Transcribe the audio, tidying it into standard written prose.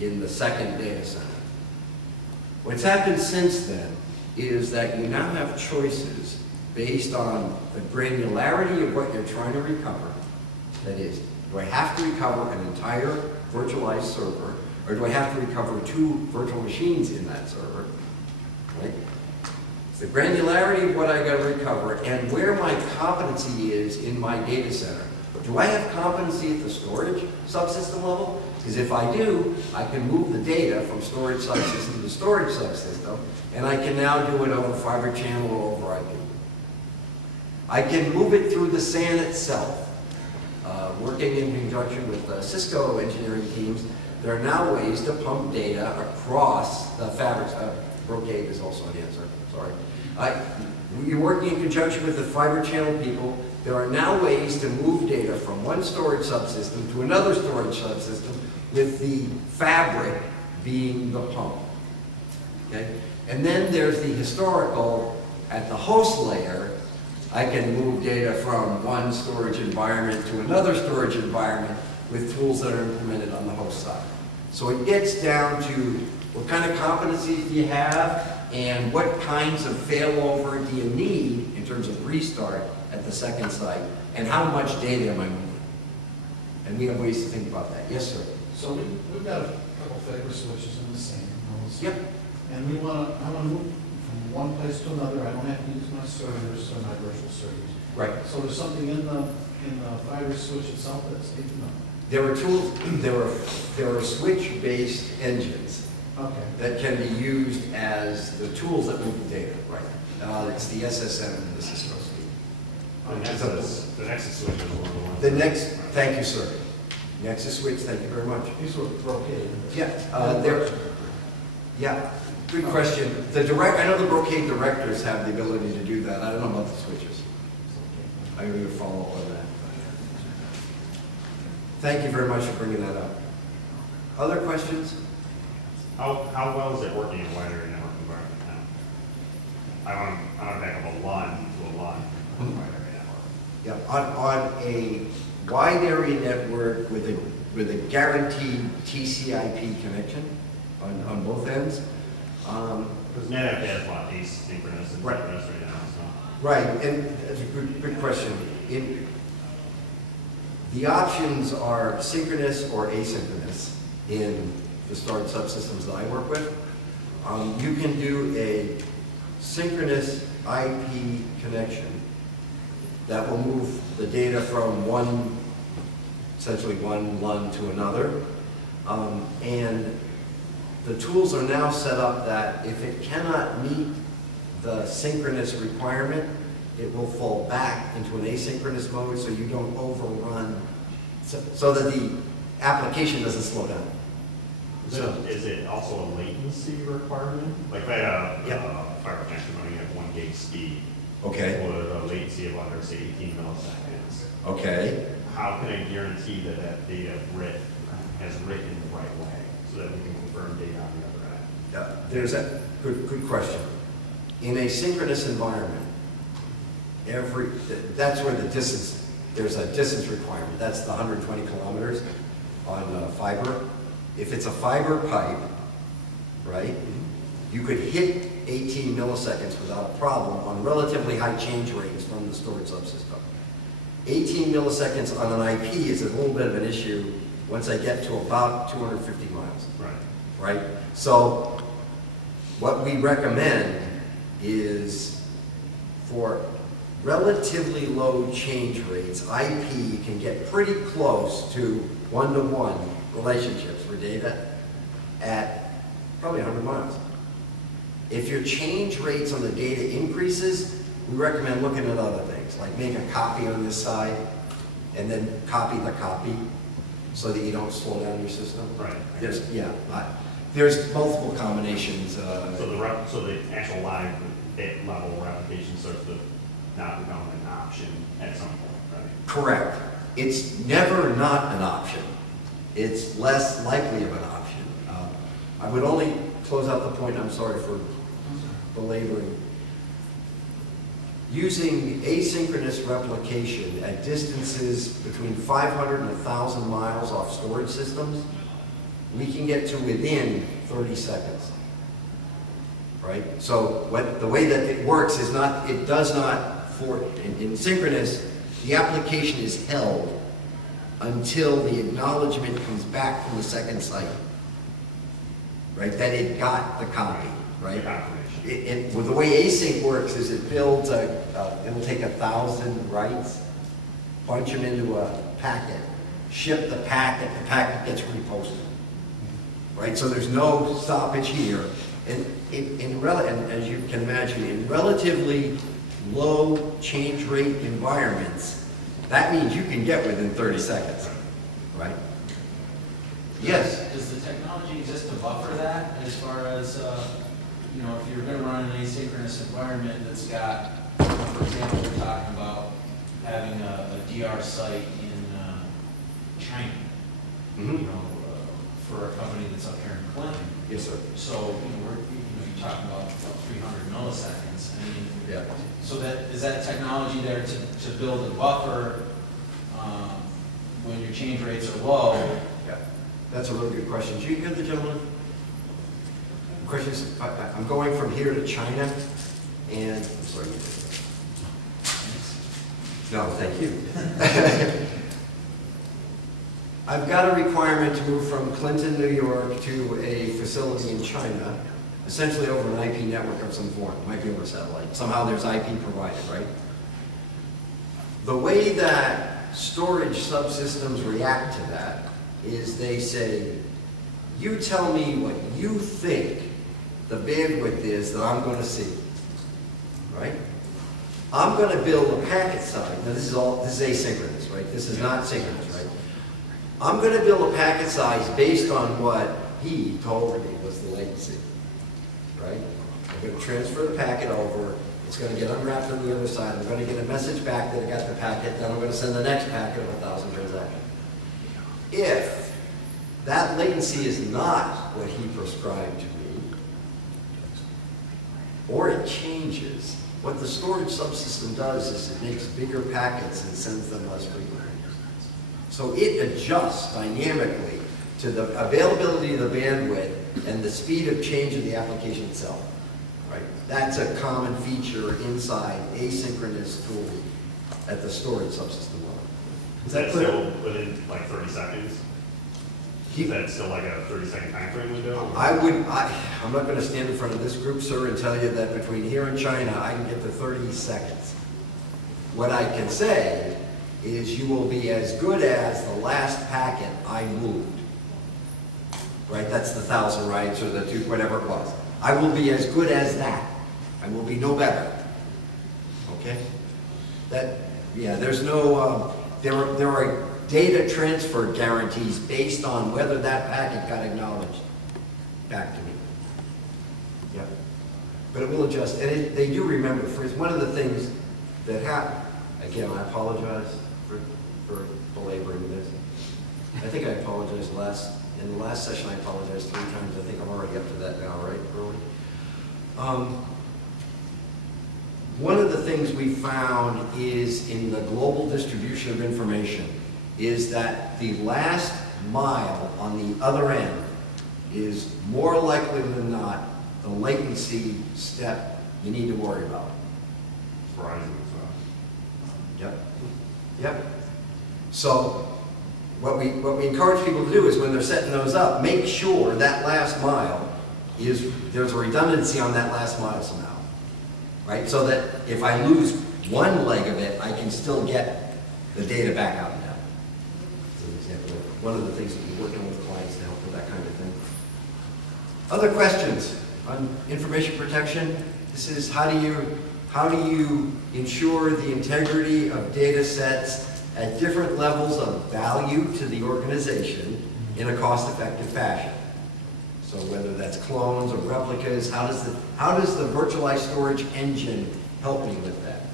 in the second data center. What's happened since then is that you now have choices based on the granularity of what you're trying to recover. That is, do I have to recover an entire virtualized server, or do I have to recover 2 virtual machines in that server? Right? It's the granularity of what I got to recover and where my competency is in my data center. Do I have competency at the storage subsystem level? Because if I do, I can move the data from storage subsystem to storage subsystem, and I can now do it over fiber channel or over IP. I can move it through the SAN itself. Working in conjunction with Cisco engineering teams, there are now ways to pump data across the fabrics. Brocade is also an answer, sorry. You're working in conjunction with the fiber channel people. There are now ways to move data from one storage subsystem to another storage subsystem with the fabric being the pump. Okay? And then there's the historical, at the host layer, I can move data from one storage environment to another storage environment with tools that are implemented on the host side. So it gets down to what kind of competencies do you have and what kinds of failover do you need in terms of restart at the second site, and how much data am I moving? And we have ways to think about that. Yes, sir? So we've got a couple fiber switches in the same house. Yep. And I want to move from one place to another. I don't have to use my servers or my virtual servers. Right. So there's something in the fiber switch itself that's taken up. There were tools, there are switch-based engines that can be used as the tools that move the data, right? It's the SSM and the Cisco speed. The Nexus switch is one of the ones. The next, thank you, sir. Nexus switch, thank you very much. These were Brocade. Yeah, good question. I know the Brocade directors have the ability to do that. I don't know about the switches. I'm going to follow up on that. Thank you very much for bringing that up. Other questions? How well is it working in a wide area network environment now? I want to back up a LUN to a LUN in a wide area network. Yeah, on a wide area network with a guaranteed TCP connection on both ends. Because NetApp has a lot of asynchronous and synchronous right now. So. Right, and that's a good question. The options are synchronous or asynchronous in the storage subsystems that I work with. You can do a synchronous IP connection that will move the data from essentially one LUN to another. And the tools are now set up that if it cannot meet the synchronous requirement, it will fall back into an asynchronous mode so you don't overrun, so that the application doesn't slow down. Is it also a latency requirement? Like if I had a fiber connection running at 1 gig speed, okay, with a latency of under, say, 18 milliseconds. Okay. How can I guarantee that that data has written the right way so that we can confirm data on the other end? Yeah, there's a good question. In a synchronous environment, that's where the distance, there's a distance requirement. That's the 120 kilometers on fiber. If it's a fiber pipe, right, you could hit 18 milliseconds without a problem on relatively high change rates from the storage subsystem. 18 milliseconds on an IP is a little bit of an issue once I get to about 250 miles. Right? So what we recommend is for relatively low change rates, IP can get pretty close to one-to-one relationships for data at probably 100 miles. If your change rates on the data increases, we recommend looking at other things, like make a copy on this side and then copy the copy so that you don't slow down your system. Right. There's multiple combinations. So the actual live bit level replication starts to not become an option at some point, right? Correct. It's never not an option. It's less likely of an option. I would only close out the point, I'm sorry for belaboring. Using asynchronous replication at distances between 500 and 1,000 miles off storage systems we can get to within 30 seconds. Right? So the way that it works is not, it does not, in synchronous, the application is held until the acknowledgement comes back from the second cycle. Right? That it got the copy. Right? Well, the way async works is it builds it'll take 1,000 writes, bunch them into a packet, ship the packet gets reposted. Right? So there's no stoppage here. And as you can imagine, in relatively low change rate environments, that means you can get within 30 seconds, right? Yes? Does the technology exist to buffer that as far as, you know, if you're going to run an asynchronous environment that's got, for example, we're talking about having a DR site in China, you know, for a company that's up here in Clinton. Yes, sir. So, you know, you're talking about 300 milliseconds. I mean, Yeah. so is that technology there to build a buffer when your change rates are low? Yeah. That's a really good question. Did you hear the gentleman? The question is, I'm going from here to China, and, I'm sorry. No, thank you. I've got a requirement to move from Clinton, New York to a facility in China, essentially over an IP network of some form. It might be over satellite. Somehow there's IP provided, right? The way that storage subsystems react to that is they say, you tell me what you think the bandwidth is that I'm going to see, right? I'm going to build a packet size. Now this is asynchronous, right? This is not synchronous, right? I'm going to build a packet size based on what he told me was the latency, right? I'm going to transfer the packet over. It's going to get unwrapped on the other side. I'm going to get a message back that I got the packet. Then I'm going to send the next packet of 1,000 transactions. If that latency is not what he prescribed to me, or it changes, what the storage subsystem does is it makes bigger packets and sends them less frequently. So it adjusts dynamically to the availability of the bandwidth and the speed of change of the application itself. Right? That's a common feature inside asynchronous tooling at the storage subsystem level. Is that still within like 30 seconds? Is that still like a 30-second time frame window? I'm not going to stand in front of this group, sir, and tell you that between here and China, I can get to 30 seconds. What I can say is you will be as good as the last packet I moved. Right? That's the 1,000 writes or the 2, whatever it was. I will be as good as that. I will be no better. Okay? There's no, there are data transfer guarantees based on whether that packet got acknowledged back to me. Yeah. But it will adjust. And they do remember, for one of the things that happened, again, I apologize for belaboring this. I think I apologized in the last session I apologized 3 times. I think I'm already up to that now, right, Early? One of the things we found is in the global distribution of information is that the last mile on the other end is more likely than not the latency step you need to worry about. Verizon as well. Yep. Yep. So what we encourage people to do is when they're setting those up, make sure that last mile there's a redundancy on that last mile somehow. Right? So that if I lose one leg of it, I can still get the data back out and down. That's an example of one of the things that we're working with clients to help with that kind of thing. Other questions on information protection? This is how do you ensure the integrity of data sets at different levels of value to the organization in a cost-effective fashion? So whether that's clones or replicas, how does the virtualized storage engine help me with that?